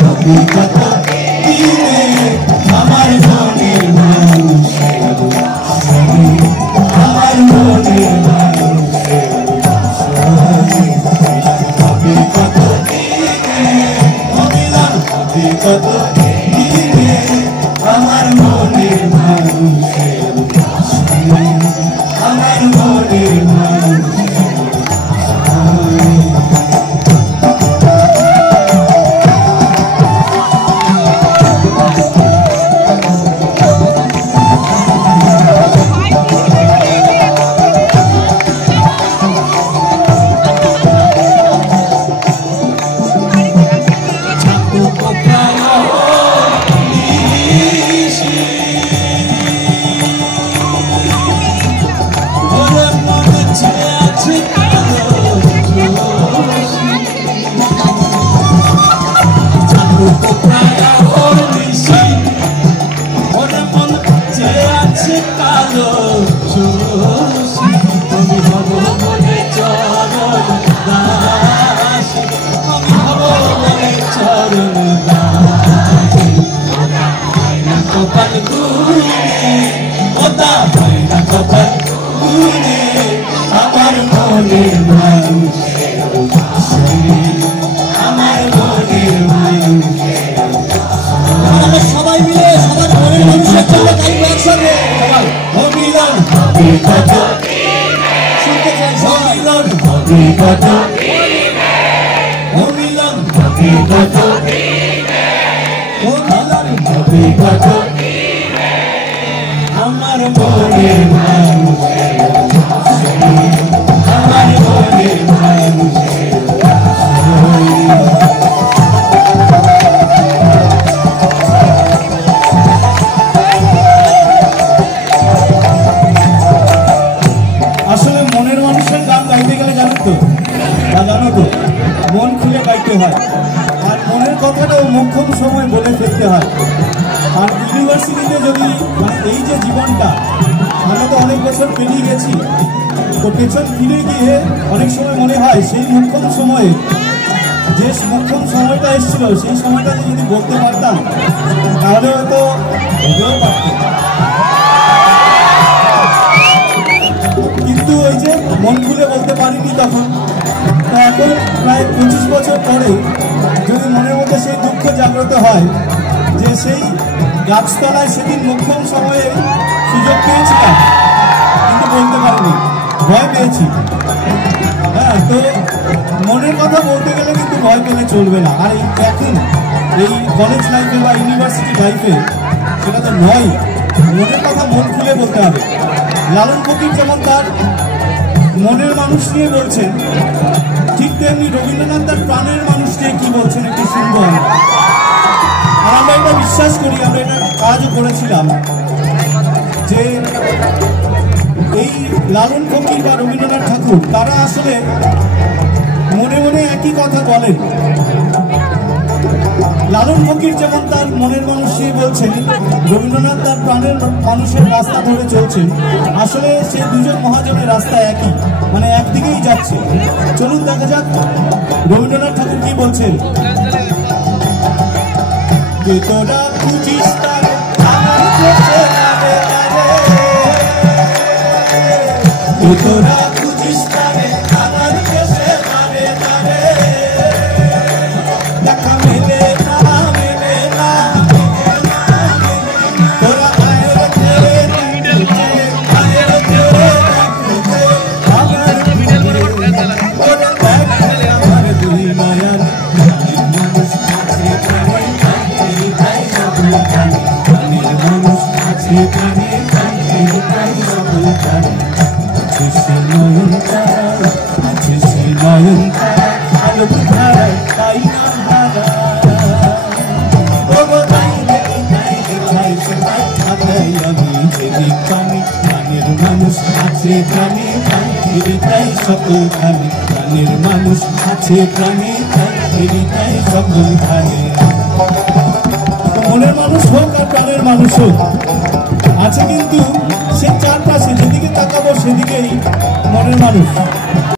হবে কত দিনে আমার মনের মানুষের সঙ্গে, আমার মনের মানুষের সঙ্গে হবে কত দিনে অমিলান হবে কত দিনে আমার মনের মানুষের সঙ্গে, আমার মনের মানুষের সঙ্গে। আমার মনের মানুষের সঙ্গে, আমার মনের মানুষের সঙ্গে। সবাই মিলে সবার মনের মানুষের জন্য গাইব একসঙ্গে। অমিলন হবে কত শুনতে চাই, অমিলন হবে কত, অমিলন হবে কত, অমিলন হবে কত আমার মনের মানুষের সঙ্গে, আমার মনের মানুষের সঙ্গে। আসলে মনের মানুষের গান গাইতে গেলে জানো তো মন খুলে গাইতে হয়, আর মনের কথাটাও মোক্ষম সময় বলে ফেলতে হয়। আর ইউনিভার্সিটিতে যদি মানে এই যে জীবনটা আমরা তো অনেক বছর পেরিয়ে গেছি, তো পেছন ফিরে গিয়ে অনেক সময় মনে হয় সেই মোক্ষম সময়ে যে মোক্ষম সময়টা এসেছিল সেই সময়টাতে যদি বলতে পারতাম তাহলে হয়তো ভেবেও পারতাম। কিন্তু ওই যে মন খুলে বলতে পারিনি তখন। তো এখন প্রায় 25 বছর পরে যদি মনের মধ্যে সেই দুঃখ জাগ্রত হয় যে সেই গাছতলায় সেদিন মোক্ষম সময়ে সুযোগ পেয়েছিলাম কিন্তু বলতে পারিনি, ভয় পেয়েছি। হ্যাঁ, তো মনের কথা বলতে গেলে কিন্তু ভয় পেলে চলবে না। আর এখন এই কলেজ লাইফে বা ইউনিভার্সিটি লাইফে সেটা তো নয়, মনের কথা মন খুলে বলতে হবে। লালন ফকির যেমন তার মনের মানুষ নিয়ে বলছেন, ঠিক তেমনি রবীন্দ্রনাথ তার প্রাণের মানুষ নিয়ে কি বলছেন একটু শুনবো। আর আমরা এটা বিশ্বাস করি, আমরা এটা কাজও করেছিলাম যে এই লালন ফকির বা রবীন্দ্রনাথ ঠাকুর তারা আসলে মনে মনে একই কথা বলেন। লালন ফকির যেমন তার মনের মানুষ নিয়ে বলছেন, রবীন্দ্রনাথ তার প্রাণের মানুষের রাস্তা ধরে চলছেন। আসলে সেই দুজন মহাজনের রাস্তা একই, মানে একদিকেই যাচ্ছে। চলুন দেখা যাক রবীন্দ্রনাথ ঠাকুর কি বলছেন। তোরা খুঁজিস তারে আমার চোখে নারে নারে, তোরা খুঁজিস তারে আমার চোখে নারে নারে, দেখা মেলে না মেলে না, তোরা আয়ের তেরে দেখতে আয়ের তেরে দেখতে আমার পিঠে ওরা দেখতে আমার দুই নয়ন মানুষ আছে প্রাণের মানুষ আছে প্রাণের সকল প্রাণী আছে সে নয়ন তারা, আছে সে নয়ন তারা আলো ধারায় তাই নাম হারা। ওগো তাই দেখি তাই দেখাই সে তাই আমি যেদিক পানি, প্রাণের মানুষ আছে প্রাণে তাই সকল প্রাণী, প্রাণের মানুষ আছে প্রাণে তাই সকল প্রাণী। মনের মানুষ হোক আর প্রাণের মানুষ হোক আছে, কিন্তু সে চারপাশে যেদিকে তাকাবো সেদিকেই মনের মানুষ।